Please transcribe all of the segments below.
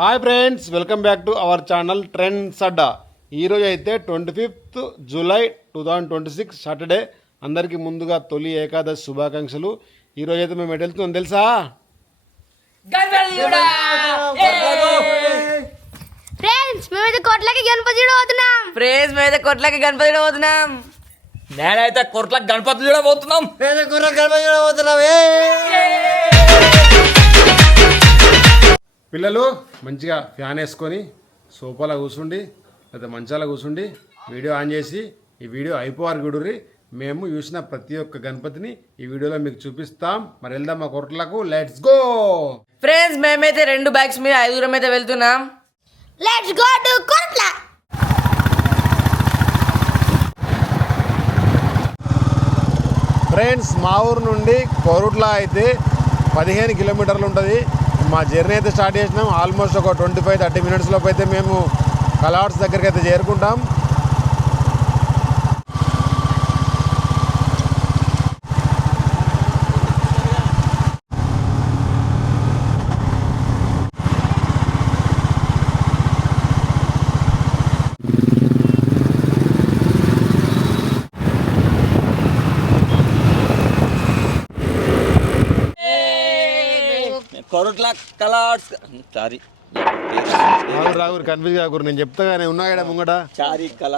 Hi friends, welcome back to our channel trends Adda. ఈరోజు అయితే 25th July 2026 Saturday. అందరికీ ముందుగా తొలి ఏకాదశి శుభాకాంక్షలు. ఈరోజు అయితే మేము ఎటు వెళ్తున్నాం తెలుసా? ఫ్రెండ్స్ మేమైతే కొట్లకి గణపతి పోతున్నాం. నేనైతే కొట్లకు గణపతి చూడబోతున్నాం. పిల్లలు మంచిగా ఫ్యాన్ వేసుకొని సోఫాలో కూర్చుండి లేదా మంచాల కూర్చుండి వీడియో ఆన్ చేసి ఈ వీడియో అయిపోవారు గుడురి. మేము చూసిన ప్రతి ఒక్క గణపతిని ఈ వీడియోలో మీకు చూపిస్తాం. మరి వెళ్దాం మా కొట్లకు. లెట్స్ గో ఫ్రెండ్స్, మేమైతే 2 బైక్స్ మీద 5 అయితే వెళ్తున్నాం. Let's go to Kotla. Friends, మా ఊరు నుండి కోరుట్ల అయితే 15 కిలోమీటర్లు ఉంటుంది. మా జర్నీ అయితే స్టార్ట్ చేసినాం. ఆల్మోస్ట్ ఒక 25-30 మినిట్స్ లోపు అయితే మేము కలాడ్స్ దగ్గరికి అయితే చేరుకుంటాం. కొరుట్ల కలాడ్స్ సారీ రాగురు కన్ఫ్యూజ్ కాకూరు, నేను చెప్తాగానే ఉన్నాయా ముంగట.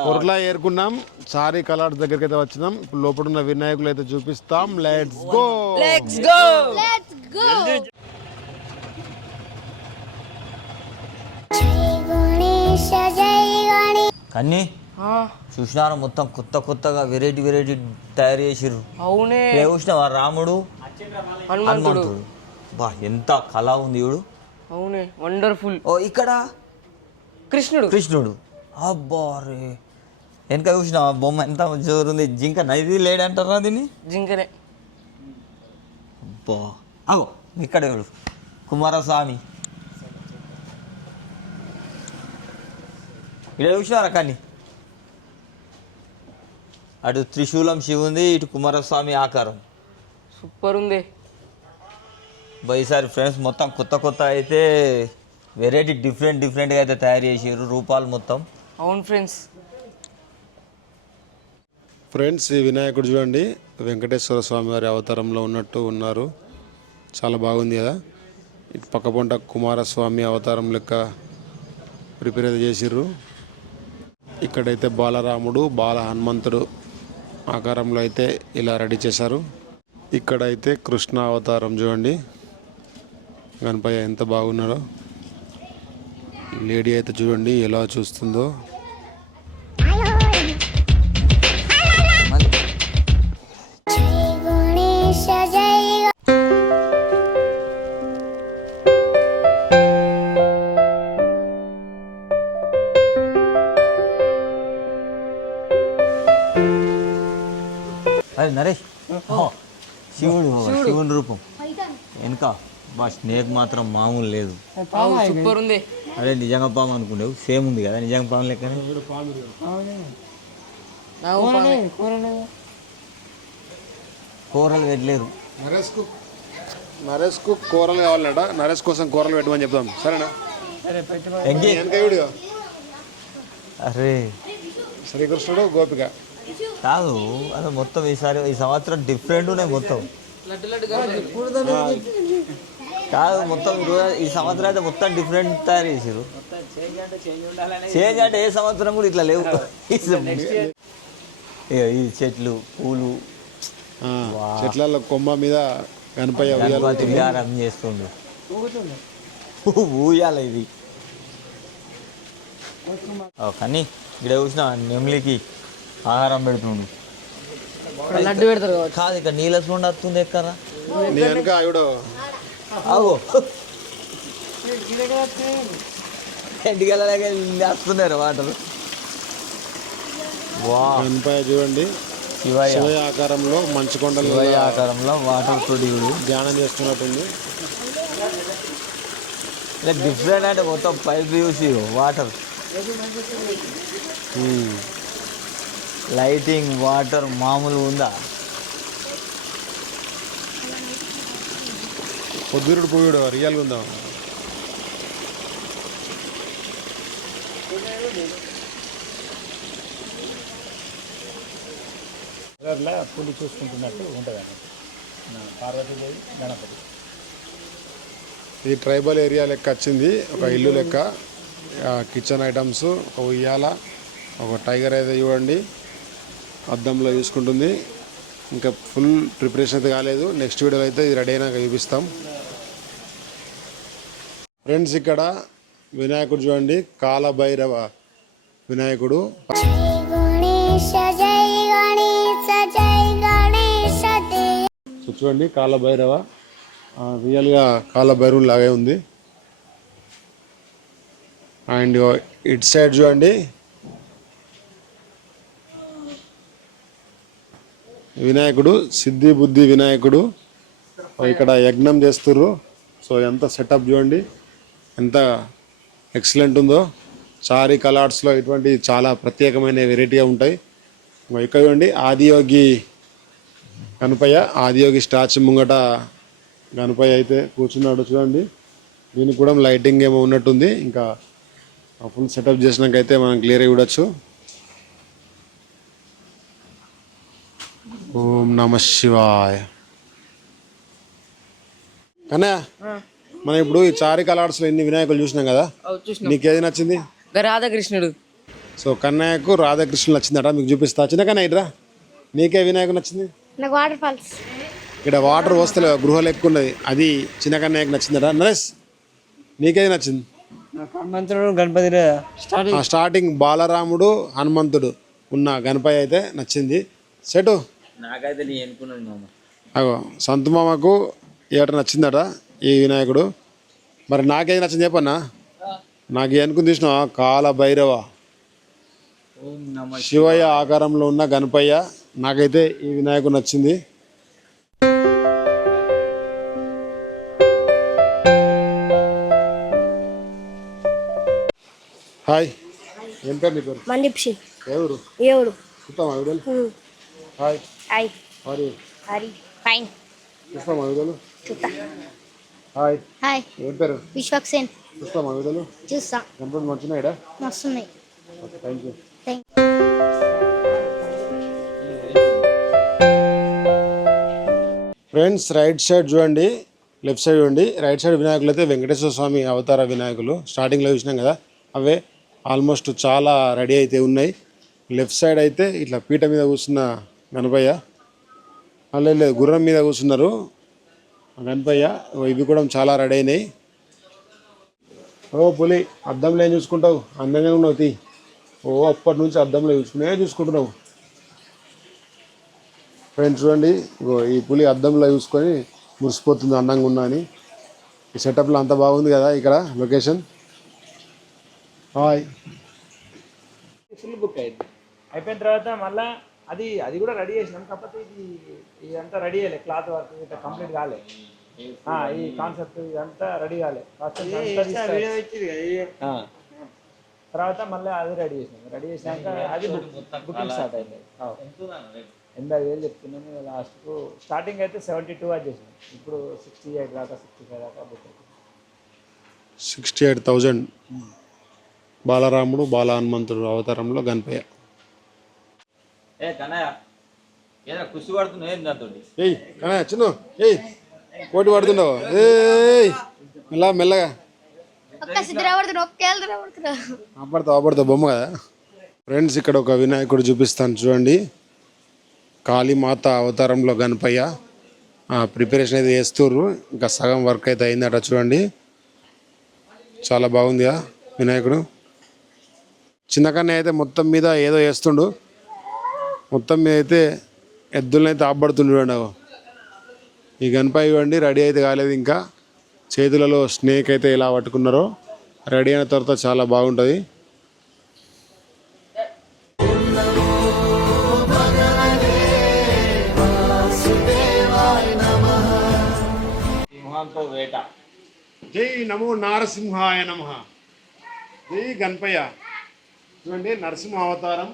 కొరుట్ల ఏరుకున్నాం. సారీ కలాడ్స్ దగ్గరికి అయితే వచ్చినాం. ఇప్పుడు లోపల ఉన్న వినాయకులు అయితే చూపిస్తాం. Let's go. కానీ చూసినారా మొత్తం కొత్తగా వెరైటీ తయారు చేసిర్రు. అవునే చూసినావా రాముడు హనుమంతుడు బా ఎంత కళ ఉంది చూడు. అవునే వండర్ఫుల్. ఓ ఇక్కడ కృష్ణుడు అబ్బా రే వెనక చూసినావా బొమ్మ ఎంత జోరుంది. జింక నది లేడంటారా దీన్ని? జింకనే. అబ్బా అగో ఇక్కడ చూడు కుమారస్వామి. ఇక్కడ చూసినారా కానీ అటు త్రిశూలం శివుంది, ఇటు కుమారస్వామి ఆకారం. సూపర్ ఉంది. ఈసారి ఫ్రెండ్స్ మొత్తం కొత్త అయితే వెరైటీ డిఫరెంట్గా అయితే తయారు చేసారు రూపాలు మొత్తం. అవును ఫ్రెండ్స్. ఈ వినాయకుడు చూడండి, వెంకటేశ్వర స్వామి వారి అవతారంలో ఉన్నట్టు ఉన్నారు. చాలా బాగుంది కదా. ఇటు పక్క పొంట కుమారస్వామి అవతారం లెక్క ప్రిపేర్ అయితే చేసిర్రు. ఇక్కడైతే బాలరాముడు బాల హనుమంతుడు ఆకారంలో అయితే ఇలా రెడీ చేశారు. ఇక్కడైతే కృష్ణ అవతారం చూడండి, గణపయ్య ఎంత బాగున్నారో. లేడీ అయితే చూడండి ఎలా చూస్తుందో. అరే నరేష్ శివుని రూపం వెనుక బా స్నేక్ మాత్రం మామూలు లేదు. సూపర్ ఉంది. అదే నిజంగా పాము అనుకునేవు, సేమ్ ఉంది కదా నిజంగా పాము లెక్కనే. కూరలు పెట్టలేరు. నరేష్కు కూరలు కావాలట. నరేష్ కోసం కూరలు పెట్టమని చెప్తాం, సరేనా? అరే శ్రీకృష్ణుడు గోపిక కాదు, అదే మొత్తం ఈ సంవత్సరం డిఫరెంట్ ఉన్నాయి మొత్తం. కాదు మొత్తం ఈ సంవత్సరం అయితే మొత్తం డిఫరెంట్ తయారు చేసారు. చేంజ్ అంటే ఏ సంవత్సరం కూడా ఇట్లా లేవు. ఈ చెట్లు పూలు చెట్ల కొమ్మ మీద గణపయ్య విహారం చేస్తుండు. ఊయాల ఇది కానీ ఇక్కడ చూసిన నెమ్లికి ఆహారం పెడుతుండు. లడ్డు పెడతారు కాదు ఇక్కడ నీళ్ళ చూడండి వస్తుంది ఎక్కరా అగో ఎంటికెళ్ళలేక వస్తున్నారు వాటర్. గణపయ్య చూడండి శివయ్య ఆకారంలో మంచు కొండలు ఆకారంలో వాటర్ తొడిగుడు ధ్యానం చేస్తున్నట్టుంది. డిఫరెంట్ అంటే మొత్తం పైప్ చూసి వాటర్ లైటింగ్ వాటర్ మామూలు ఉందా? పొద్దురుడు పోయాడు రియల్గా ఉందా? కలర్లో పులి చూసుకుంటున్నట్టు ఉంటుందండి పార్వతీదేవి గణపతి. ఇది ట్రైబల్ ఏరియా లెక్క వచ్చింది, ఒక ఇల్లు లెక్క. కిచెన్ ఐటమ్స్, ఒక ఉయ్యాల, ఒక టైగర్ అయితే చూడండి అద్దంలో చూసుకుంటుంది. ఇంకా ఫుల్ ప్రిపరేషన్ అయితే కాలేదు, నెక్స్ట్ వీడియోలో అయితే ఇది రెడీ అయినాక చూపిస్తాం. ఫ్రెండ్స్ ఇక్కడ వినాయకుడు చూడండి, కాలభైరవ వినాయకుడు. సో చూడండి కాలభైరవ, రియల్గా కాలభైరవు లాగే ఉంది. అండ్ ఇటు సైడ్ చూడండి వినాయకుడు, సిద్ధి బుద్ధి వినాయకుడు. ఇక్కడ యజ్ఞం చేస్తుర్రు. సో ఎంత సెటప్ చూడండి, ఎంత ఎక్సలెంట్ ఉందో. చారీ కలర్స్లో ఇటువంటి చాలా ప్రత్యేకమైన వెరైటీగా ఉంటాయి. ఇక్కడ చూడండి ఆదియోగి గణపయ్య, ఆదియోగి స్టాచ్యూ ముంగట గణపయ్య అయితే కూర్చున్నాడు చూడండి. దీనికి కూడా లైటింగ్ ఏమో ఉన్నట్టుంది. ఇంకా ఫుల్ సెటప్ చేసినాకైతే మనం క్లియర్గా చూడొచ్చు. ఓం నమ శివాయ. కన్నా మనం ఇప్పుడు ఈ చారి కలర్స్లో ఎన్ని వినాయకులు చూసినాం కదా, నీకేది నచ్చింది? రాధాకృష్ణుడు. సో కన్నయ్యకు రాధాకృష్ణుడు నచ్చిందట, మీకు చూపిస్తా. చిన్న కన్నయ్య ఇట్రా, నీకే వినాయకుడు నచ్చింది? నాకు వాటర్ ఫాల్స్. ఇక్కడ వాటర్ వస్తలే, గృహాలు ఎక్కువ ఉన్నది, అది చిన్న కన్నయ్యకు నచ్చిందట. నరేష్ నీకేది నచ్చింది? హనుమంతుడు గణపతి స్టార్టింగ్ బాలరాముడు హనుమంతుడు ఉన్న గణపతి అయితే నచ్చింది. సెటు నాకైతే నీ ఎన్నుకున్నాను మామ. అగో సంతు మామకు ఏట నచ్చిందట ఈ వినాయకుడు. మరి నాకేది నచ్చింది చెప్పన్నా? నాకు అనుకుని తీసిన కాలభైరవ శివయ్య ఆకారంలో ఉన్న గణపయ్య, నాకైతే ఈ వినాయకుడు నచ్చింది. హాయ్, ఏం పేరు నీ పేరు? మందీప్ సింగ్. ఎవరు ఎవరు? చూస్తామా వీడియోలు? Hi, hi. Hari Hari. Fine. చూస్తామా వీడియోలు? చూస్తా. హాయ్. హాయ్. ఏం పేరు? విశ్వక్సేన్. చూస్తామా వీడియోలు? చూస్తా. గణపతి మంచిగా మస్తున్నాయి. Thank you. Friends right side చూడండి, లెఫ్ట్ సైడ్ చూడండి. రైట్ సైడ్ వినాయకులు అయితే వెంకటేశ్వర స్వామి అవతార వినాయకులు స్టార్టింగ్లో చూసినాం కదా, అవే ఆల్మోస్ట్ చాలా రెడీ అయితే ఉన్నాయి. లెఫ్ట్ సైడ్ అయితే ఇట్లా పీట మీద కూర్చున్న గణపయ్య, లేదు గుర్రం మీద కూర్చున్నారు గణపయ్య. ఇవి కూడా చాలా రెడీ అయినాయి. ఓ పులి, అద్దంలో ఏం చూసుకుంటావు? అందంగా ఉన్నావు తీ. ఓ అప్పటి నుంచి అద్దంలో చూసుకుంటున్నావు. ఫ్రెండ్స్ చూడండి, ఇగో ఈ పులి అద్దంలో చూసుకొని మురిసిపోతుంది అందంగా ఉన్నా అని. ఈ సెటప్లో అంత బాగుంది కదా ఇక్కడ లొకేషన్. హాయ్. ఫుల్ బుక్ అయింది. అయిపోయిన తర్వాత మళ్ళీ అది కూడా రెడీ చేసినాం. కాకపోతే ఇదంతా రెడీ అయ్యలే, క్లాత్ వర్క్ ఇట్లా కంప్లీట్ కాలే. ఈ కాన్సెప్ట్ ఇదంతా రెడీ కాలే. తర్వాత మళ్ళీ అది రెడీ చేసినాం. రెడీ చేసినాక అది బుకింగ్ స్టార్ట్ అయింది. 80,000 చెప్తున్నాను లాస్ట్కు. స్టార్టింగ్ అయితే 72 అది చేసినాం. ఇప్పుడు 68 దాకా 65 దాకా బుక్ అవుతుంది. 68,000. బాలరాముడు బాల హనుమంతుడు అవతారంలో గణపయ్య. ఏ కన్నయ్య ఏదో కుసి పడుతున్నావు ఏం దాంతో? ఏయ్ కన్నయ్య చిన్న, ఏయ్ పోటీ పడుతున్నావు, ఏయ్ మెల్లగా ఆపడతావు బొమ్మ కదా. ఫ్రెండ్స్ ఇక్కడ ఒక వినాయకుడు చూపిస్తాను చూడండి, కాళీమాత అవతారంలో గణపయ్య. ప్రిపరేషన్ అయితే చేస్తుర్రు, ఇంకా సగం వర్క్ అయితే అయిందట చూడండి. చాలా బాగుందిగా వినాయకుడు. చిన్నకన్నయ్య అయితే మొత్తం మీద ఏదో చేస్తుండు, మొత్తం మీద అయితే ఎద్దులను అయితే ఆపడుతుండు చూడండి. ఈ గణపయ్య చూడండి రెడీ అయితే కాలేదు ఇంకా. చేతులలో స్నేక్ అయితే ఇలా పట్టుకున్నారో, రెడీ అయిన తర్వాత చాలా బాగుంటుంది. జై నమో నారసింహాయ నమః. జై గణపయ్య. చూడండి నరసింహ అవతారం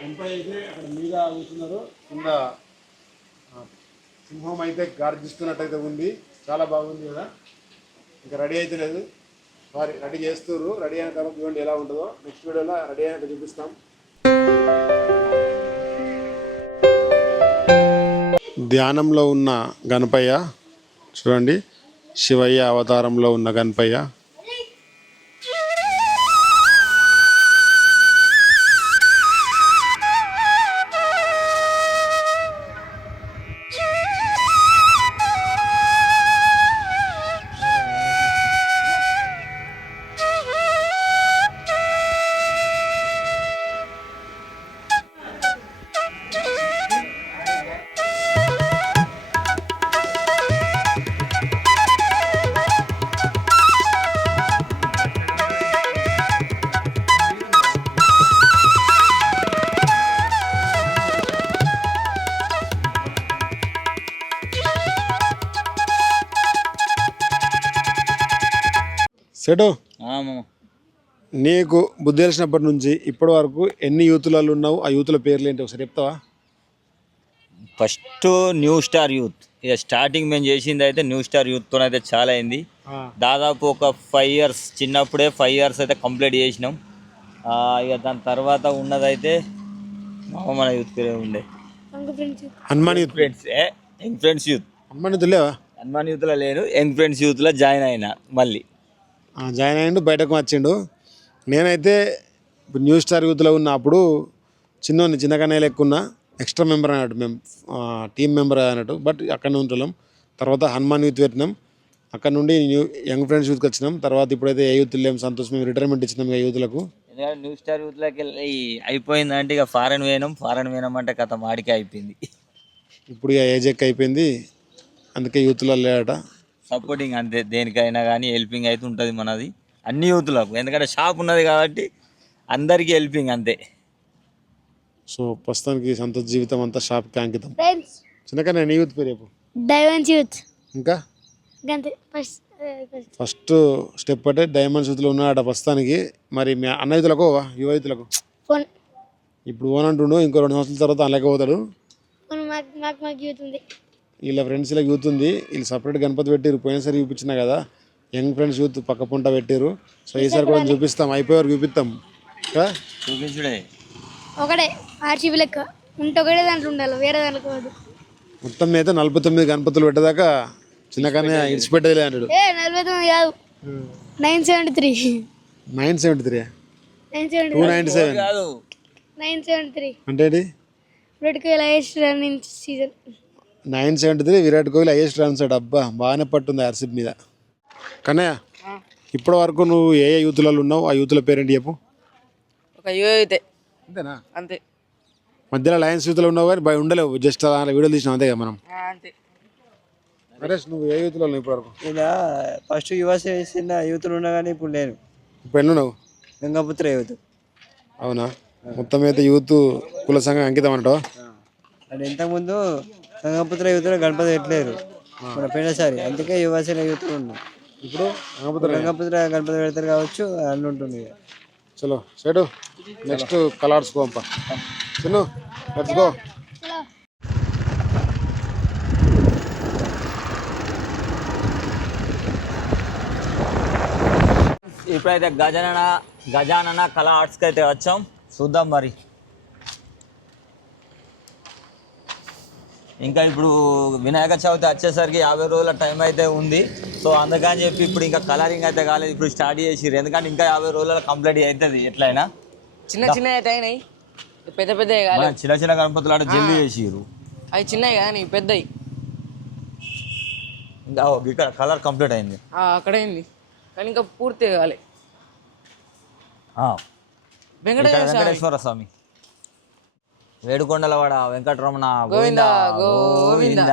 గణపయ్య అయితే అక్కడ మీద కూర్చున్నారు, కింద సింహం అయితే గార్జిస్తున్నట్టయితే ఉంది. చాలా బాగుంది కదా. ఇంకా రెడీ అయితే లేదు, సారీ రెడీ చేస్తున్నారు. రెడీ అయిన తర్వాత చూడండి ఎలా ఉంటుందో. నెక్స్ట్ వీడియోలో రెడీ అయినాక చూపిస్తాం. ధ్యానంలో ఉన్న గణపయ్య చూడండి, శివయ్య అవతారంలో ఉన్న గణపయ్య. సెటు, నీకు బుద్ధి తెలిసినప్పటి నుంచి ఇప్పటి వరకు ఎన్ని యూత్లలో ఉన్నావు? ఆ యూత్ల పేర్లు ఏంటి ఒకసారి చెప్తావా? First new star youth. ఇక స్టార్టింగ్ మేము చేసింది అయితే న్యూ స్టార్ యూత్తో అయితే చాలా అయింది. దాదాపు ఒక 5 years, చిన్నప్పుడే 5 years అయితే కంప్లీట్ చేసినాం. ఇక దాని తర్వాత ఉన్నదైతే మన యూత్ పేరే ఉండే Hanuman youth friends, young friends youth. Hanuman youth లేవా? హనుమాన్ యూత్లో లేను, యంగ్ ఫ్రెండ్స్ యూత్లో జాయిన్ అయినా. మళ్ళీ జాయిన్ అయ్యిండు, బయటకు వచ్చిండు. నేనైతే ఇప్పుడు న్యూ స్టార్ యూత్లో ఉన్నప్పుడు చిన్నగానే లెక్కున్నా, ఎక్స్ట్రా మెంబర్ అన్నట్టు, మేము టీం మెంబర్ అన్నట్టు. బట్ అక్కడనే ఉంటున్నాం. తర్వాత హనుమాన్ యూత్ పెట్టినాం, అక్కడ నుండి యంగ్ ఫ్రెండ్స్ యూత్కి వచ్చినాం. తర్వాత ఇప్పుడైతే ఏ యూత్ లేము, సంతోషం. మేము రిటైర్మెంట్ ఇచ్చినాం ఏ యూత్లకు. ఎందుకంటే న్యూ స్టార్ యూత్లోకి వెళ్ళి అయిపోయిందంటే ఇక ఫారెన్ పోయినాం అంటే కథ మాడికే అయిపోయింది. ఇప్పుడు ఇక ఏజ్ ఎక్క అయిపోయింది, అందుకే యూత్లో లేడట. సపోర్టింగ్ అంతే, దేనికైనా కానీ హెల్పింగ్ అయితే ఉంటుంది మనది అన్ని యూత్లకు. ఎందుకంటే షాప్ ఉన్నది కాబట్టి అందరికీ హెల్పింగ్ అంతే. సో ప్రస్తుతానికి సంతోష్ జీవితం అంతా షాప్కి అంకితం. ఫ్రెండ్స్ చిన్నకన్నా నీ యూత్ పేరు చెప్పు. Diamonds youth. ఇంకా గంతే ఫస్ట్ స్టెప్ అంటే డైమండ్స్ యూత్లో ఉన్నాడట ప్రస్తుతానికి. మరి మీ అన్న యూత్లకు, యువ యూత్లకు ఫోన్ ఇప్పుడు ఓన్ అంటుండు. ఇంకో 2 సంవత్సరాల తర్వాత అలాగే పోతాడు. మాకు యూత్ ఉంది. వీళ్ళ ఫ్రెండ్స్ ఇలా యూత్ ఉంది. వీళ్ళు సపరేట్ గణపతి పెట్టారు. పోయినసారి చూపించినా కదా, యంగ్ ఫ్రెండ్స్ యూత్ పక్క పుంట పెట్టారు. సో ఈసారి కూడా చూపిస్తాం, అయిపోయేవారు చూపిస్తాం. చూపించుడే ఒకటే ఆర్సీబీ లెక్క ఉంటే ఒకటే దాంట్లో ఉండాలి, వేరే దాంట్లో కాదు. మొత్తం మీద 49 గణపతులు పెట్టేదాకా చిన్నగానే ఇడిచిపెట్టేది అంటాడు. 49 కాదు, 973. 973 973 కాదు 973 అంటే ఏంటి? Virat Kohli highest running season. 973 Virat Kohli highest runs అట. అబ్బా, బాగానే పట్టుంది ఆర్సీబీ మీద. కన్నయ్య, ఇప్పటి వరకు నువ్వు ఏ యూత్లలో ఉన్నావు? ఆ యూత్ల పేరేంటి చెప్పు. ఒక యువ అయితే అంతేనా? అంతే. మధ్యలో లయన్స్ యూత్లో ఉన్నావు కానీ ఉండలేవు, జస్ట్ అలా వీడియోలు తీసినావు అంతే కదా మనం. అంతే. నరేష్, నువ్వు ఏ యూత్లో ఉన్నావు ఇప్పటి వరకు? ఇలా ఫస్ట్ యువసేన యూత్లు ఉన్నా కానీ ఇప్పుడు లేను. ఇప్పుడు ఎన్ని ఉన్నావు? గంగాపుత్ర యూత్. అవునా? మొత్తం అయితే యూత్ కుల సంఘం అంకితం అంటావు? అంటే ఇంతకుముందు గంగాపుత్ర యూత్లో గణపతి పెట్టలేరు మన పోయినసారి, అందుకే యువసేన యూత్లో ఉన్నాం. ఇప్పుడు గంగాపుత్ర గణపతి పెడతారు కావచ్చు అని ఉంటుంది. చలో సెటు, నెక్స్ట్ కలర్స్ కోంప చిన్ను, లెట్స్ గో. ఇప్పుడైతే గజానన కళా ఆర్ట్స్కి అయితే వచ్చాం. చూద్దాం మరి. ఇంకా ఇప్పుడు వినాయక చవితి వచ్చేసరికి 50 రోజుల టైం అయితే ఉంది. సో అందుకని చెప్పి ఇప్పుడు ఇంకా కలరింగ్ అయితే కాలేదు, ఇప్పుడు స్టార్ట్ చేసిర్రు. ఎందుకంటే ఇంకా 50 రోజుల కంప్లీట్ అవుతుంది ఎట్లయినా. చిన్న అయితే అయినాయి, పెద్ద చిన్న గణపతులు ఆడ జల్దీ చేసిర్రు. అవి చిన్నవి కానీ పెద్దవి. ఇంకా ఇక్కడ కలర్ కంప్లీట్ అయింది, అక్కడైంది కానీ ఇంకా పూర్తి కావాలి. వెంకటేశ్వర స్వామి, వేడుకొండలవాడ వెంకటరమణ గోవింద గోవింద.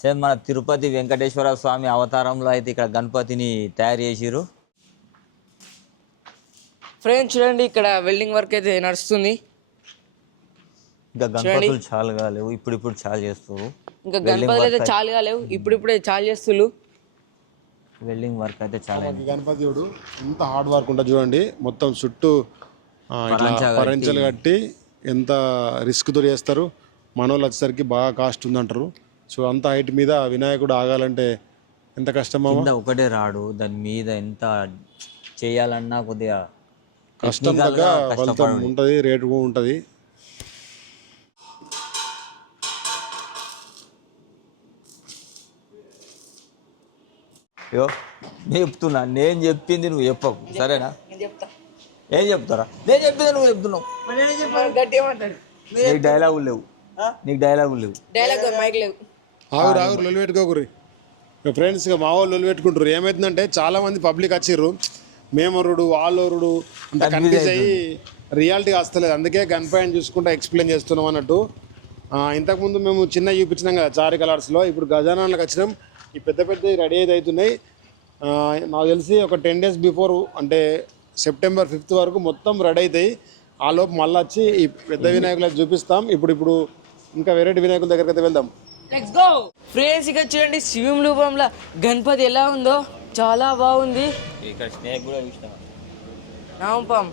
సేమ్ మన తిరుపతి వెంకటేశ్వర స్వామి అవతారంలో అయితే ఇక్కడ గణపతిని తయారు చేసిర్రు. ఫ్రెండ్స్ చూడండి, ఇక్కడ వెల్డింగ్ వర్క్ అయితే నడుస్తుంది. ఇంకా గణపతులు చాలా కాలేవు, ఇప్పుడు చాలా చేస్తారు. ఇంకా గణపతులు అయితే చాలా కాలేవు, ఇప్పుడిప్పుడే చాలా చేస్తున్నారు. వెల్డింగ్ వర్క్ అయితే చాలా. గణపతి ఎంత హార్డ్ వర్క్ ఉంటుంది చూడండి. మొత్తం చుట్టూ పరంచలు కట్టి ఎంత రిస్క్తో చేస్తారు. మనోళ్ళు వచ్చేసరికి బాగా కాస్ట్ ఉందంటారు. సో అంత హైట్ మీద వినాయకుడు ఆగాలంటే ఎంత కష్టం మామ. కింద ఒకటే రాడు, దాని మీద ఎంత చేయాలన్నా కొద్దిగా కష్టం technical తగ్గ గా ఫలితం కష్టపడాలి. ఉంటుంది, రేటు కూడా ఉంటుంది. అయ్యో నేను చెప్తున్నా, నేను చెప్పింది నువ్వు చెప్పకు సరేనా? ఏం చెప్తారా? నేను చెప్పింది నువ్వు చెప్తున్నావు. నీకు డైలాగులు లేవు, నీకు డైలాగులు లేవు. ఆగురు లొల్లి పెట్టుకోకురి. ఇక ఫ్రెండ్స్ ఇక మా వాళ్ళు లొల్లి పెట్టుకుంటారు. ఏమవుతుందంటే చాలా మంది పబ్లిక్ వచ్చిర్రు, మేమరుడు వాళ్ళరుడు అంత కన్ఫ్యూజ్ అయ్యి రియాలిటీ వస్తలేదు. అందుకే గన్ పాయింట్ చూసుకుంటా ఎక్స్ప్లెయిన్ చేస్తున్నాం అన్నట్టు. ఇంతకుముందు మేము చిన్న చూపించినాం కదా చారి కలర్స్లో, ఇప్పుడు గజానాలకు వచ్చినాం. ఈ పెద్ద పెద్ద రెడీ అయితే అవుతున్నాయి. నాకు తెలిసి ఒక 10 days బిఫోర్ అంటే September 5th వరకు మొత్తం రెడీ అవుతాయి. ఆ లోపు మళ్ళీ వచ్చి ఈ పెద్ద వినాయకులకు చూపిస్తాం. ఇప్పుడు ఇంకా వెరైటీ వినాయకుల దగ్గరికి అయితే వెళ్దాం. Let's go friends. ఇక చూడండి శివం రూపంలో గణపతి ఎలా ఉందో, చాలా బాగుంది. ఇక్కడ స్నేక్ కూడా చూసినా, నాంపం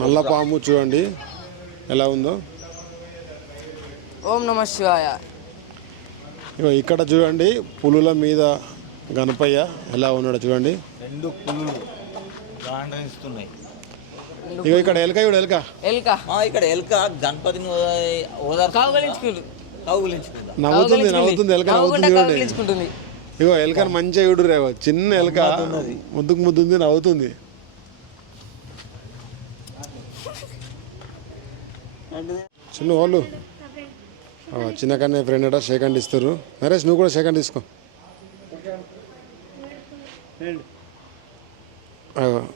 నల్ల పాము చూడండి ఎలా ఉందో. ఓం నమ శివాయ. ఇగో ఇక్కడ చూడండి పులుల మీద గణపయ్య ఎలా ఉన్నాడు చూడండి. 2 పులులు గాండ్రిస్తున్నాయి. ఇగో ఇక్కడ ఎలక చూడు ఎలక. ఎల్కా ఇక్కడ ఎలుక గణపతిని కౌగులించుకుందా. నవ్వుతుంది ఎలక నవ్వుతుంది చూడండి. కౌగిలించుకుంటుంది. ఇగో ఎలకని మంచిగా చూడు రేవో, చిన్న ఎలక ముద్దుకు ముద్దుంది, నవ్వుతుంది. చిన్న వాళ్ళు చిన్న కన్నా ఫ్రెండ్ అట షేక్ హ్యాండ్ ఇస్తారు. నరేష్ నువ్వు కూడా షేక్ హ్యాండ్ తీసుకో.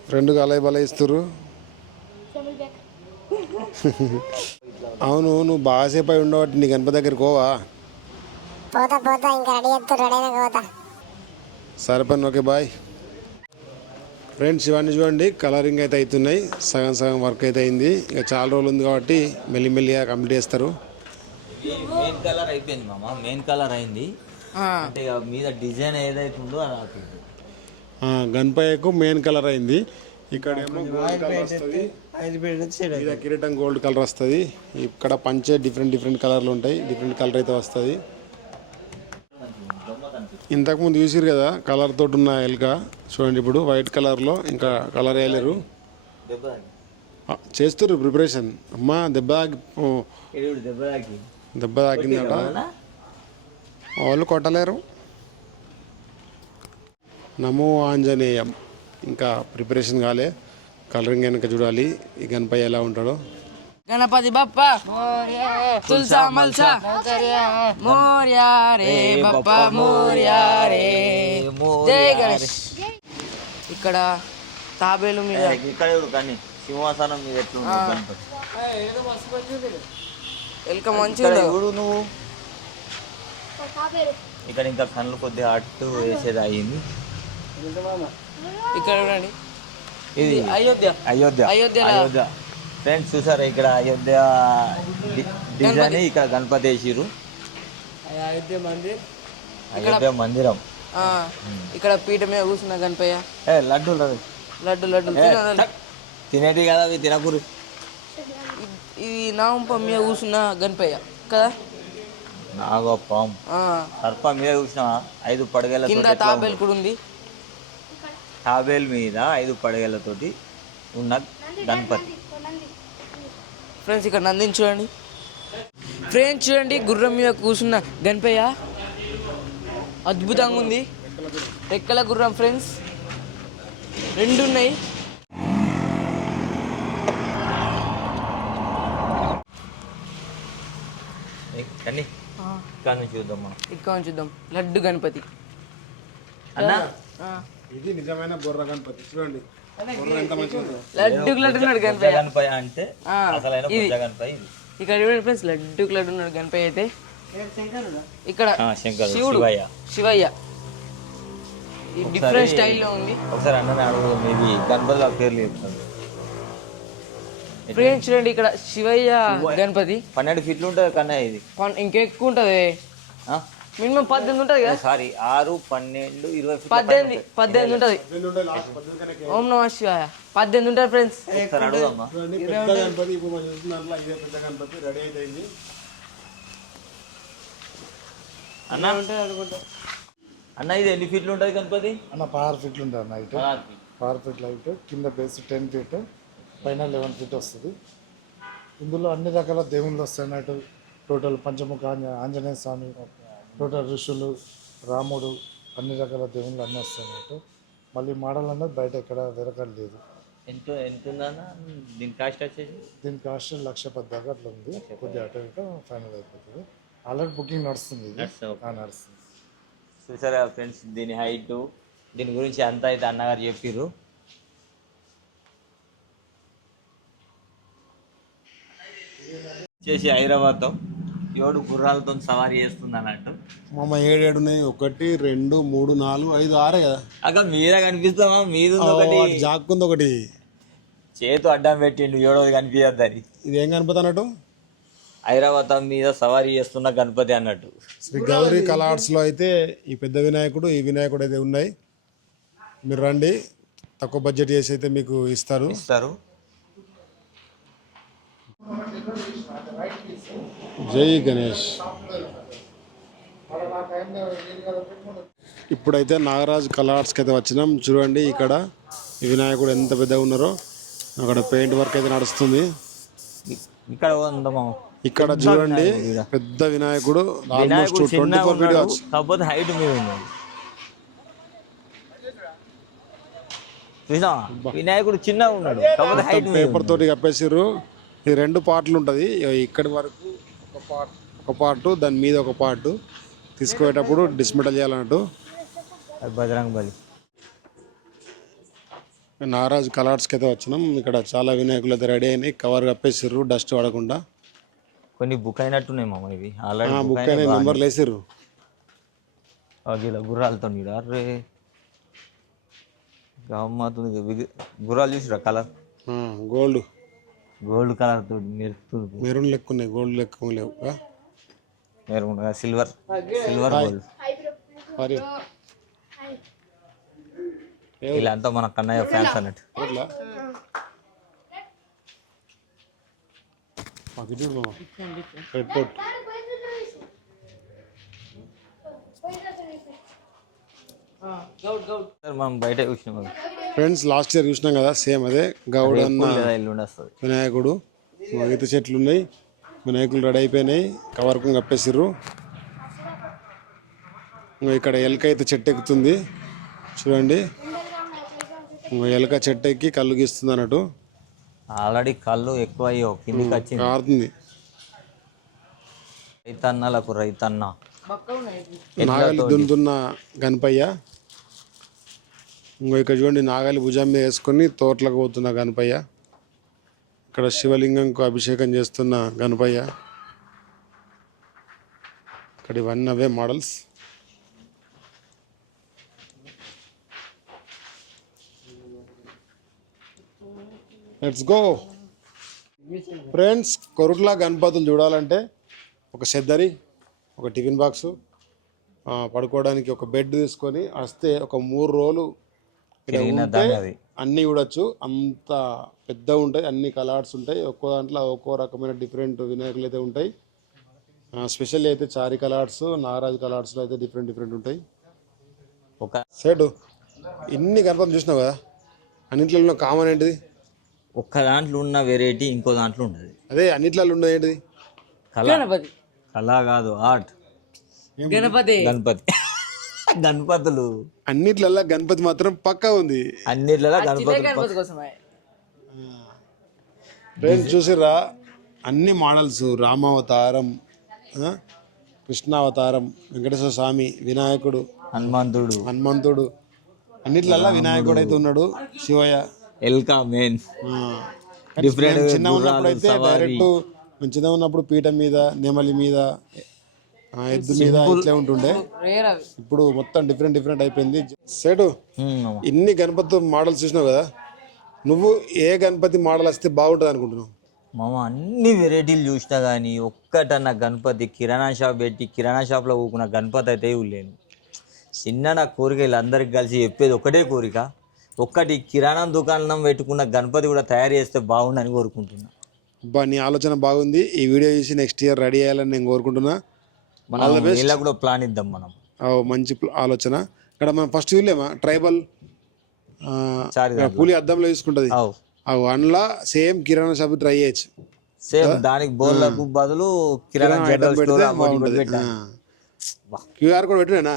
ఫ్రెండ్గా అలై బలై ఇస్తారు. అవును నువ్వు బాగాసేపు అయి ఉండబట్టి నీ గణపతి దగ్గరికి పోవా? సరే పని, ఓకే బాయ్. ఫ్రెండ్స్ ఇవన్నీ చూడండి కలరింగ్ అయితే అవుతున్నాయి, సగం సగం వర్క్ అయితే అయింది. ఇక చాలా రోజులు ఉంది కాబట్టి మెల్లిమెల్లిగా కంప్లీట్ చేస్తారు. మెయిన్ కలర్ అయిపోయింది మామ, మెయిన్ కలర్ అయింది. అంటే ఇక మీద డిజైన్ ఏదైతే ఉందో అది అవుతుంది. గణపయ్యకు మెయిన్ కలర్ అయింది. ఇక్కడ ఏమో గోల్డ్ కలర్ వస్తుంది, మీద కిరీటం గోల్డ్ కలర్ వస్తుంది. ఇక్కడ పంచే డిఫరెంట్ కలర్లు ఉంటాయి, డిఫరెంట్ కలర్ అయితే వస్తుంది. ఇంతకుముందు చూసిరు కదా కలర్ తోటి ఉన్న ఎలుక చూడండి, ఇప్పుడు వైట్ కలర్లో ఇంకా కలర్ వేయలేరు, చేస్తారు ప్రిపరేషన్. అమ్మా దెబ్బ తాకిందట, వాళ్ళు కొట్టలేరు. నమో ఆంజనేయం. ఇంకా ప్రిపరేషన్ కాలే, కలరింగ్ వెనక చూడాలి ఈ గణపయ్య ఎలా ఉంటాడో. గణపతి బప్పా తుల్సా మల్సా మోర్యా రే బప్పా మోర్యా రే. జై గణేష్. ఇక్కడ తాబేలు మీద ఇక్కడ కానీ సింహాసనం మీద ఎట్లా గణపతి ఎలుక మంచిగా చూడు నువ్వు. ఇక్కడ ఇంకా కళ్ళు కొద్దిగా అట్టు వేసేది అయ్యింది. ఇక్కడ చూడండి, ఇది అయోధ్య. అయోధ్య అయోధ్యలో అయోధ్య ఫ్రెండ్స్ చూసారా, ఇక్కడ అయోధ్య డిజైన్, ఇక్కడ గణపతి వేసిరు. అయోధ్య మందిరం. ఇక్కడ పీఠ మీద కూర్చున్న గణపయ్య. లడ్డు లడ్డు తినేటి కదా అవి తినకూరు. ఇది నాంపం మీద కూర్చున్న గణపయ్య కదా. నాగోపం సర్పం మీద చూసిన 5 పడగల కింద తాబేలు కూడా ఉంది. తాబేలు మీద 5 పడగలతోటి ఉన్న గణపతి. ఫ్రెండ్స్ ఇక్కడ నందిని చూడండి. ఫ్రెండ్స్ చూడండి గుర్రం మీద కూర్చున్న గణపయ్య అద్భుతంగా ఉంది. రెక్కల గుర్రం ఫ్రెండ్స్, 2 ఉన్నాయి. కానీ ఇక్కడ నుంచి చూద్దాం మనం. ఇక్కడ నుంచి చూద్దాం లడ్డు గణపతి. అన్నా ఇది నిజమైన బొర్ర గణపతి చూడండి, లడ్డుకు లడ్డు ఉన్నాడు గణపయ్య. గణపయ్య అంటే అసలైన ఇది గణపయ్య ఇది. ఇక్కడ చూడండి ఫ్రెండ్స్, లడ్డుకు లడ్డు ఉన్నాడు గణపయ్య. అయితే ఇక్కడ శంకరుడు, శివుడు శివయ్య ఈ డిఫరెంట్ స్టైల్లో ఉంది. ఒకసారి అన్న అడుగు, మీది గణపతిలో పేర్లు చెప్తాను. ఫ్రెండ్స్ చూడండి ఇక్కడ శివయ్య గణపతి 12 ఫీట్లు ఉంటుంది కన్నా, ఇది ఇంకెక్కువ ఉంటుంది, మినిమం 18 ఉంటుంది కదా. సారీ 6, 12, 20 18 ఉంటుంది. ఓం నమ శివాయ 18 ఉంటుంది ఫ్రెండ్స్. ఒకసారి అడుగుదమ్మా. పెద్ద గణపతి ఇప్పుడు మనం చూసిన దాంట్లో ఇదే పెద్ద గణపతి రెడీ అయితే అన్న అన్న ఇది ఎన్ని ఫీట్లు ఉంటుంది గణపతి? అన్న 6 ఫీట్లు ఉంటుంది అన్న హైట్. 6 ఫీట్ హైట్, కింద బేస్ 10 ఫీట్, పైన 11 ఫీట్ వస్తుంది. ఇందులో అన్ని రకాల దేవుళ్ళు వస్తాయి అన్నట్టు. టోటల్ పంచముఖ ఆంజనేయ స్వామి, టోటల్ ఋషులు, రాముడు, అన్ని రకాల దేవుళ్ళు అన్నీ వస్తాయి అన్నట్టు. మళ్ళీ మోడల్ అన్నది బయట ఎక్కడ దొరకదు లేదు. ఎంత ఉందన్న దీని కాస్ట్ వచ్చేసి? దీని కాస్ట్ 1,10,000 దాకా అట్లా ఉంది. కొద్దిగా అటు ఇటు ఫైనల్ అయిపోతుంది. ఆల్రెడీ బుకింగ్ నడుస్తుంది ఇది. నడుస్తుంది. చూసారా ఫ్రెండ్స్ దీని హైట్, దీని గురించి అంతా అయితే అన్నగారు చెప్పిర్రు. వచ్చేసి హైదరాబాద్తో 7 గుర్రాలతో సవారీ చేస్తుంది అన్నట్టు. మామ 7 ఉన్నాయి. 1 2 3 4 5 6 కదా. అక్క మీరే కనిపిస్తామా? మీది ఒకటి జాక్కుంది ఒకటి, చేతు అడ్డం పెట్టిండు 7వది కనిపించద్దని. ఇదేం గణపతి అన్నట్టు? హైదరాబాద్ మీద సవారీ చేస్తున్న గణపతి అన్నట్టు. శ్రీ గౌరీ కళా ఆర్ట్స్లో అయితే ఈ పెద్ద వినాయకుడు, ఈ వినాయకుడు అయితే ఉన్నాయి. మీరు రండి, తక్కువ బడ్జెట్ చేసి అయితే మీకు ఇస్తారు. జై గణేష్. ఇప్పుడైతే నాగరాజ్ కళా ఆర్ట్స్కి అయితే వచ్చినాం. చూడండి ఇక్కడ ఈ వినాయకుడు ఎంత పెద్దగా ఉన్నారో. అక్కడ పెయింట్ వర్క్ అయితే నడుస్తుంది. ఇక్కడ చూడండి పెద్ద వినాయకుడు, ఆల్మోస్ట్ 24 ఫీట్ కావచ్చు. కాకపోతే హైట్ మీద ఉన్నాడు. వినాయకుడు చిన్నగా ఉన్నాడు కాకపోతే హైట్ పేపర్ తోటి కప్పేసారు. ఈ 2 పార్ట్లు ఉంటుంది. ఇక్కడి వరకు ఒక పార్ట్, దాని మీద ఒక పార్ట్ తీసుకుపోయేటప్పుడు డిస్మెటల్ చేయాలన్నట్టు. బజరంగ్ బలి. నాగరాజ్ కలర్స్కి అయితే వచ్చినాం. ఇక్కడ చాలా వినాయకులు అయితే రెడీ అయినాయి. కవర్ కప్పేసారు డస్ట్ పడకుండా. కొన్ని బుక్ అయినట్టున్నాయి మామ ఇవి. ఆల్రెడీ బుక్ అయినాయి, నెంబర్లు వేసారు. గుర్రాలతో అరే గమ్మతుంది. గుర్రాలు చూసిరా కలర్ గోల్డ్ కలర్ తోటి మెరుపుతుంది. మెరూన్ లెక్క ఉన్నాయి, గోల్డ్ లెక్క లేవు. Maroon silver gold. వీళ్ళంతా మన కన్నయ్య ఫ్యాన్స్ అన్నట్టు. మనం బయట చూసినాం ఫ్రెండ్స్. లాస్ట్ ఇయర్ చూసినాం కదా, సేమ్ అదే గౌడ్ అన్న వినాయకుడు. ఈత చెట్లు ఉన్నాయి, వినాయకులు రెడీ అయిపోయినాయి, కవర్ కప్పేసిర్రు. ఇక్కడ ఎలక అయితే చెట్టు ఎక్కుతుంది చూడండి. ఎలక చెట్టు ఎక్కి కళ్ళు గీస్తుంది అన్నట్టు. ఆల్రెడీ కళ్ళు ఎక్కువ అయ్యో కిందికి వచ్చింది, ఆడుతుంది. రైతన్నలకు రైతన్న నాగలి దున్నుతున్న గణపయ్య. ఇక్కడ చూడండి నాగలి భుజం మీద వేసుకొని తోటలకు పోతున్న గణపయ్య. ఇక్కడ శివలింగంకు అభిషేకం చేస్తున్న గణపయ్య. ఇక్కడ ఇవన్నీ అవే models. Let's go friends. Korutla గణపతులు చూడాలంటే ఒక సెద్దరి, ఒక టిఫిన్ బాక్సు, పడుకోవడానికి ఒక బెడ్ తీసుకొని వస్తే ఒక 3 రోజులు అన్నీ చూడొచ్చు. అంత పెద్దగా ఉంటాయి, అన్ని కలర్స్ ఉంటాయి. ఒక్కో దాంట్లో ఒక్కో రకమైన డిఫరెంట్ వినాయకులు అయితే ఉంటాయి. స్పెషల్ అయితే చారి కలర్స్, నాగరాజ్ కలర్స్లో అయితే డిఫరెంట్ ఉంటాయి. ఒక సేటు ఇన్ని గణపతులు చూసినావు కదా, అన్నింటిలో కామన్ ఏంటిది? ఒక్క దాంట్లో ఉన్న వెరైటీ ఇంకో దాంట్లో ఉంటుంది. అదే అన్నిట్లో ఉన్నది ఏంటిది? కళ కాదు, ఆర్ట్. గణపతులు అన్నిట్లల్లో గణపతి మాత్రం పక్కా ఉంది. అన్నిట్లలో గణపతి ఫ్రెండ్స్ చూసిర్రా, అన్ని మోడల్స్. రామావతారం, కృష్ణావతారం, వెంకటేశ్వర స్వామి, వినాయకుడు, హనుమంతుడు అన్నిట్లల్లో వినాయకుడు అయితే ఉన్నాడు. శివయ్య, ఎల్కా మెయిన్. చిన్న ఉన్నప్పుడు అయితే డైరెక్ట్ మేము చిన్న ఉన్నప్పుడు పీఠ మీద, నెమలి మీద, ఎద్దు మీద ఇట్లే ఉంటుండే. ఇప్పుడు మొత్తం డిఫరెంట్ అయిపోయింది. సేటు ఇన్ని గణపతి మోడల్స్ చూసినావు కదా, నువ్వు ఏ గణపతి మోడల్ వస్తే బాగుంటుంది అనుకుంటున్నావు? మామ అన్ని వెరైటీలు చూసినా కానీ ఒక్కటన్న గణపతి కిరాణా షాప్ పెట్టి కిరాణా షాప్లో ఊకున్న గణపతి అయితే ఇవ్వలేను. చిన్న నా కోరిక వీళ్ళందరికి కలిసి చెప్పేది ఒకటే కోరిక, ఒక్కటి కిరాణా దుకాణం పెట్టుకున్న గణపతి కూడా తయారు చేస్తే బాగుండని కోరుకుంటున్నా. నీ ఆలోచన బాగుంది. ఈ వీడియో చూసి నెక్స్ట్ ఇయర్ రెడీ చేయాలని నేను కోరుకుంటున్నా. మనం వీళ్ళకి కూడా ప్లాన్ ఇద్దాం మనం. మంచి ఆలోచన. ఇక్కడ మనం ఫస్ట్ చూడలేమా ట్రైబల్ పులి అద్దంలో తీసుకుంటుంది, అందులో సేమ్ కిరాణా షాప్ ట్రై చేయొచ్చు. సేమ్ దానికి బోర్లకు బదులు కిరాణా జనరల్ స్టోర్ క్యూఆర్ కోడ్ పెట్టినా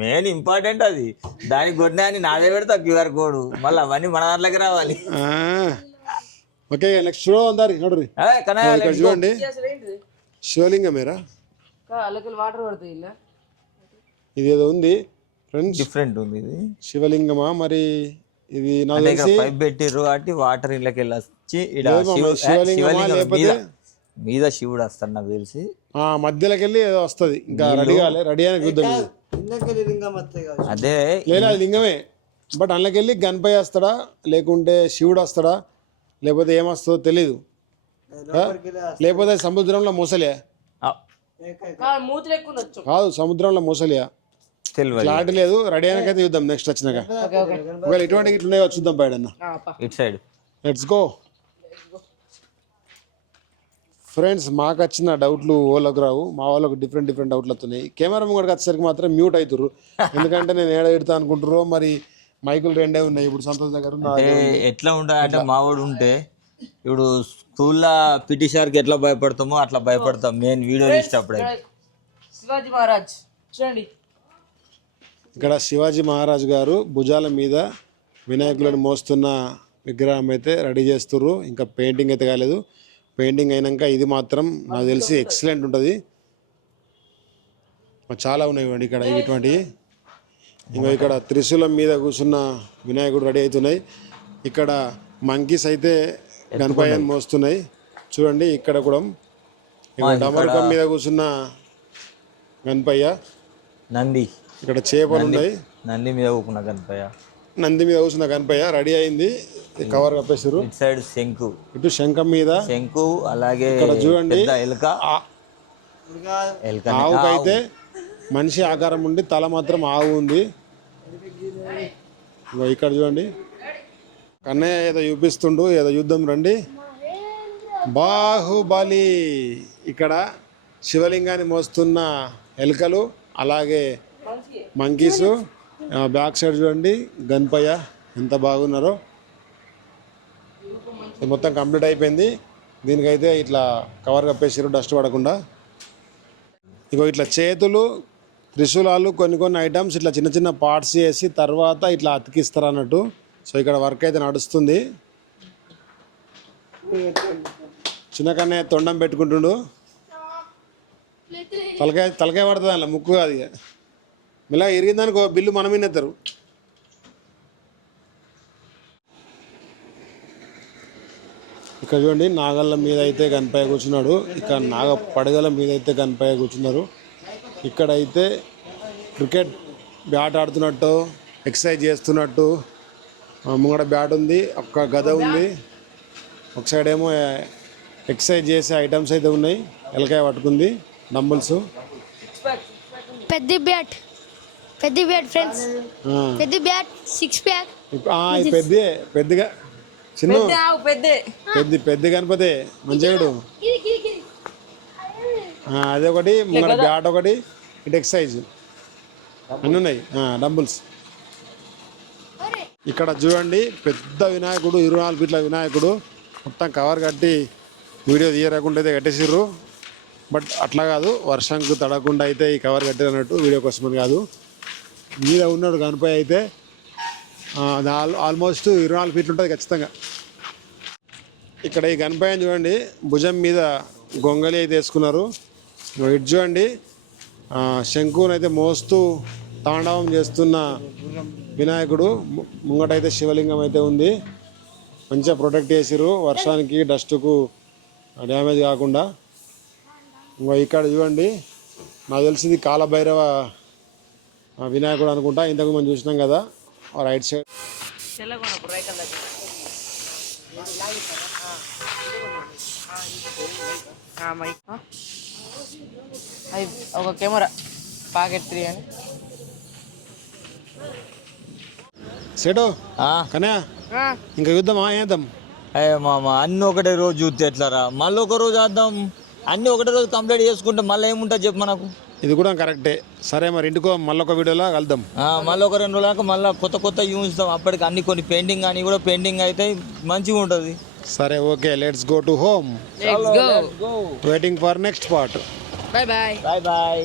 మెయిన్ ఇంపార్టెంట్ అది. దానికి కొట్టినా అని నాదే పెడతా క్యూఆర్ కోడ్, మళ్ళీ అవన్నీ మన దాంట్లోకి రావాలి. ఓకే నెక్స్ట్ షో అందారి నోడ్రి ఇక్కడ చూడండి శివలింగమేరా వాటర్ పడుతుంది ఇలా. ఇది ఏదో ఉంది ఫ్రెండ్స్, డిఫరెంట్ ఉంది ఇది. శివలింగమా మరి ఇది నాకు తెలిసి పైప్ పెట్టిర్రు కాబట్టి వాటర్ ఇళ్ళకి వెళ్ళొచ్చి మీద శివుడు వస్తాడు నాకు తెలిసి. మధ్యలోకి వెళ్ళి ఏదో వస్తుంది, ఇంకా రెడీ కాలే, రెడీ అయిన చూద్దాం. అదే లేదా అది లింగమే, బట్ అందులోకి వెళ్ళి గణపయ్య వస్తాడా లేకుంటే శివుడు వస్తాడా లేకపోతే ఏమొస్తుందో తెలీదు. లేకపోతే సముద్రంలో మొసలియా? కాదు, సముద్రంలో మొసలియా? క్లారిటీ లేదు, రెడీ అయినాకైతే చూద్దాం నెక్స్ట్ వచ్చినాక. ఒకవేళ ఇటువంటి ఇట్లున్నాయో చూద్దాం బయట. It side let's go friends. మాకు వచ్చిన డౌట్లు వాళ్ళకు రావు, మా వాళ్ళకు డిఫరెంట్ డౌట్లు వస్తున్నాయి. కెమెరా ముంగడికి వచ్చేసరికి మాత్రం మ్యూట్ అవుతుర్రు, ఎందుకంటే నేను ఏడ పెడతా అనుకుంటారు. మరి మైకులు రెండే ఉన్నాయి. ఇప్పుడు సంతోష్ దగ్గర ఎట్లా ఉంటాయి అంటే మా వాడు ఉంటే ఇప్పుడు స్కూల్లో పిటి సార్కి ఎట్లా భయపడతామో అట్లా భయపడతాం. నేను వీడియో తీసేటప్పుడు శివాజీ మహారాజ్ చూడండి, ఇక్కడ శివాజీ మహారాజ్ గారు భుజాల మీద వినాయకులను మోస్తున్న విగ్రహం అయితే రెడీ చేస్తుర్రు. ఇంకా పెయింటింగ్ అయితే కాలేదు. పెయింటింగ్ అయినాక ఇది మాత్రం నాకు తెలిసి ఎక్సలెంట్ ఉంటుంది. చాలా ఉన్నాయి ఇక్కడ ఇటువంటివి. ఇంకా ఇక్కడ త్రిశూలం మీద కూర్చున్న వినాయకుడు రెడీ అవుతున్నాయి. ఇక్కడ మంకీస్ అయితే గణపయ్యని మోస్తున్నాయి చూడండి. ఇక్కడ కూడా డమరుకం మీద కూర్చున్న గణపయ్య, నంది, ఇక్కడ చేపలు ఉన్నాయి. నంది మీద కూర్చున్న గణపయ్య, నంది మీద కూర్చున్న గణపయ్య రెడీ అయింది, కవర్ కప్పేసారు. ఇటు సైడ్ శంకు, ఇటు శంఖం మీద శంకు, అలాగే ఇక్కడ చూడండి ఎలుక. ఆవుకైతే మనిషి ఆకారం ఉండి తల మాత్రం ఆవు ఉంది. ఇక్కడ చూడండి కన్నయ్య ఏదో చూపిస్తుండు, ఏదో చూద్దాం రండి. బాహుబలి. ఇక్కడ శివలింగాన్ని మోస్తున్న ఎలుకలు, అలాగే మంకీసు. బ్యాక్ సైడ్ చూడండి గణపయ్య ఎంత బాగున్నారో. మొత్తం కంప్లీట్ అయిపోయింది. దీనికైతే ఇట్లా కవర్ కప్పేసారు డస్ట్ పడకుండా. ఇగో ఇట్లా చేతులు, త్రిశూలాలు, కొన్ని ఐటమ్స్ ఇట్లా చిన్న పార్ట్స్ చేసి తర్వాత ఇట్లా అతికిస్తారు అన్నట్టు. సో ఇక్కడ వర్క్ అయితే నడుస్తుంది. చిన్నకన్నే తొండం పెట్టుకుంటుండు, తలకాయ పడుతుంది అలా, ముక్కు కాదు. ఇక ఇలా ఇరిగిందానికి బిల్లు మనం వినేస్తారు. ఇక్కడ చూడండి నాగళ్ళ మీద అయితే గణపయ్య కూర్చున్నాడు. ఇక్కడ నాగ పడగల మీద అయితే గణపయ్య కూర్చున్నారు. ఇక్కడైతే క్రికెట్ బ్యాట్ ఆడుతున్నట్టు, ఎక్సర్సైజ్ చేస్తున్నట్టు. ముంగడ బ్యాట్ ఉంది, ఒక గద ఉంది, ఒక సైడ్ ఏమో ఎక్సర్సైజ్ చేసే ఐటమ్స్ అయితే ఉన్నాయి. ఎలకాయ పట్టుకుంది, డంబుల్స్. పెద్ద బ్యాట్ ఫ్రెండ్స్, పెద్ద బ్యాట్ 6 ప్యాక్. పెద్దగా చిన్న పెద్ద గణపతి మంచిగాడు. అదే ఒకటి ముంగడ బ్యాట్, ఒకటి ఇటు ఎక్సర్సైజ్ అన్నీ ఉన్నాయి, డంబుల్స్. ఇక్కడ చూడండి పెద్ద వినాయకుడు, 24 ఫీట్ల వినాయకుడు. మొత్తం కవర్ కట్టి వీడియో తీయరాకుండా అయితే కట్టేసిర్రు. బట్ అట్లా కాదు, వర్షంకు తడకుండా అయితే ఈ కవర్ కట్టిరన్నట్టు, వీడియో కోసమని కాదు. మీద ఉన్నాడు గణపయ్య అయితే ఆల్మోస్ట్ 24 ఫీట్లు ఉంటుంది ఖచ్చితంగా. ఇక్కడ ఈ గణపయ్యని చూడండి, భుజం మీద గొంగలి అయితే వేసుకున్నారు. ఇటు చూడండి శంకుని అయితే మోస్తూ తాండవం చేస్తున్న వినాయకుడు. ముంగటైతే శివలింగం అయితే ఉంది. మంచిగా ప్రొటెక్ట్ చేసిర్రు, వర్షానికి డస్ట్కు డ్యామేజ్ కాకుండా. ఇక్కడ చూడండి నాకు తెలిసింది కాలభైరవ వినాయకుడు అనుకుంటా. ఇంతకు మనం చూసినాం కదా రైట్ సైడ్. ఒక కెమెరా పాకెట్ 3 అని సెటో కన్యా ఇంకా చూద్దామా? ఏద్దాం మామ, అన్ని ఒకటే రోజు చూస్తే ఎట్లారా? మళ్ళీ ఒక రోజు వేద్దాం. అన్నీ ఒకటే రోజు కంప్లీట్ చేసుకుంటే మళ్ళీ ఏముంటుంది చెప్పు మనకు. ఇది కూడా కరెక్టే. సరే మరి ఇంటికో మళ్ళీ ఒక వీడియోలో కలుద్దాం. మళ్ళీ ఒక 2 రోజులకు మళ్ళీ కొత్త చూస్తాం. అప్పటికి అన్ని కొన్ని పెయింటింగ్ అని కూడా పెయింటింగ్ అయితే మంచిగా ఉంటుంది. సరే okay, let's go to home. Let's go. Waiting for next part. Bye bye. Bye bye.